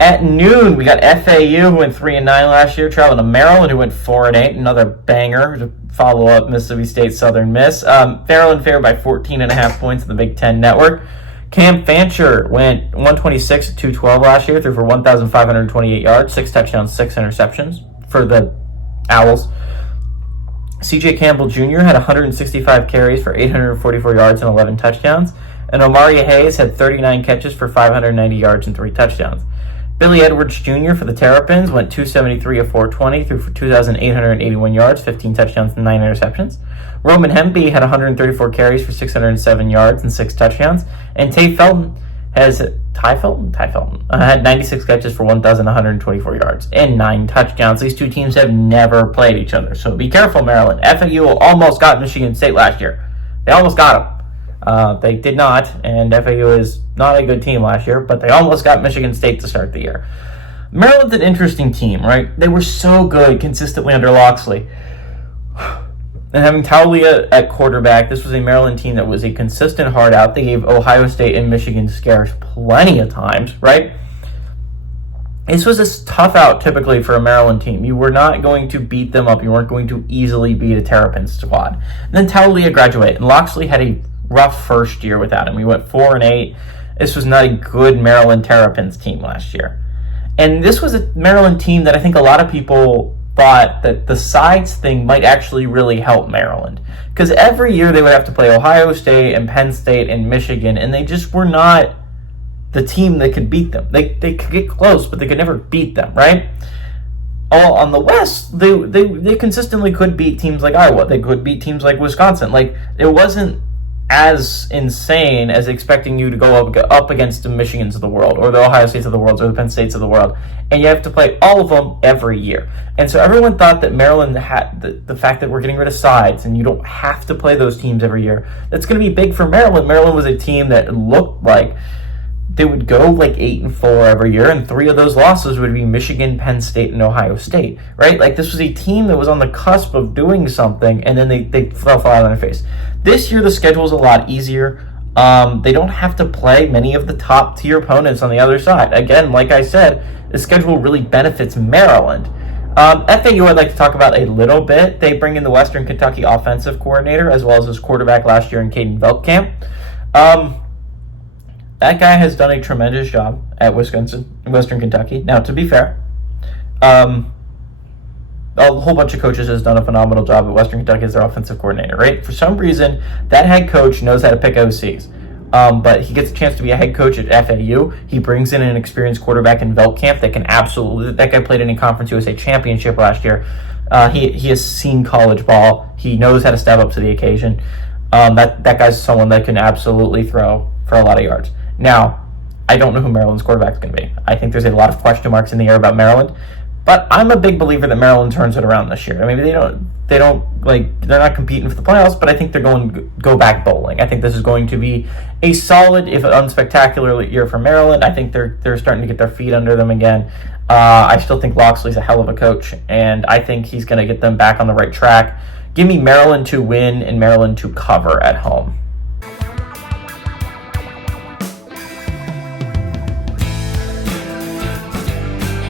At noon, we got FAU, who went 3-9 last year, traveling to Maryland, who went 4-8, another banger to follow up Mississippi State Southern Miss. Maryland favored by 14.5 points in the Big Ten Network. Cam Fancher went 126 at 212 last year, threw for 1,528 yards, 6 touchdowns, 6 interceptions for the Owls. CJ Campbell Jr. had 165 carries for 844 yards and 11 touchdowns. And Omari Hayes had 39 catches for 590 yards and 3 touchdowns. Billy Edwards Jr. for the Terrapins went 273 of 420, threw for 2,881 yards, 15 touchdowns, and 9 interceptions. Roman Hemby had 134 carries for 607 yards and 6 touchdowns. And Ty Felton had 96 catches for 1,124 yards and 9 touchdowns. These two teams have never played each other, so be careful, Maryland. FAU almost got Michigan State last year. They almost got them. They did not, and FAU is not a good team last year, but they almost got Michigan State to start the year. Maryland's an interesting team, right? They were so good consistently under Loxley. And having Taulia at quarterback, this was a Maryland team that was a consistent hard out. They gave Ohio State and Michigan scares plenty of times, right? This was a tough out typically for a Maryland team. You were not going to beat them up. You weren't going to easily beat a Terrapins squad. And then Taulia graduated, and Loxley had a rough first year without him. We went 4-8. This was not a good Maryland Terrapins team last year. And this was a Maryland team that I think a lot of people thought that the sides thing might actually really help Maryland. Because every year they would have to play Ohio State and Penn State and Michigan, and they just were not the team that could beat them. They could get close, but they could never beat them, right? All on the West, they consistently could beat teams like Iowa. They could beat teams like Wisconsin. Like, it wasn't as insane as expecting you to go up against the Michigans of the world, or the Ohio States of the world, or the Penn States of the world, and you have to play all of them every year. And so everyone thought that Maryland had the fact that we're getting rid of sides and you don't have to play those teams every year, that's going to be big for Maryland. Maryland was a team that looked like they would go like 8-4 every year, and 3 of those losses would be Michigan, Penn State, and Ohio State, right? Like, this was a team that was on the cusp of doing something, and then they fell flat on their face. This year, the schedule is a lot easier. They don't have to play many of the top-tier opponents on the other side. Again, like I said, the schedule really benefits Maryland. FAU I'd like to talk about a little bit. They bring in the Western Kentucky offensive coordinator, as well as his quarterback last year in Caden Veldkamp. That guy has done a tremendous job at Western Kentucky. Now, to be fair, a whole bunch of coaches has done a phenomenal job at Western Kentucky as their offensive coordinator, right? For some reason, that head coach knows how to pick OCs. But he gets a chance to be a head coach at FAU. He brings in an experienced quarterback in Veldkamp that can absolutely... That guy played in a Conference USA championship last year. He has seen college ball. He knows how to step up to the occasion. That guy's someone that can absolutely throw for a lot of yards. Now, I don't know who Maryland's quarterback is going to be. I think there's a lot of question marks in the air about Maryland, but I'm a big believer that Maryland turns it around this year. I mean, they're not competing for the playoffs, but I think they're going to go back bowling. I think this is going to be a solid, if unspectacular, year for Maryland. I think they're starting to get their feet under them again. I still think Loxley's a hell of a coach, and I think he's going to get them back on the right track. Give me Maryland to win and Maryland to cover at home.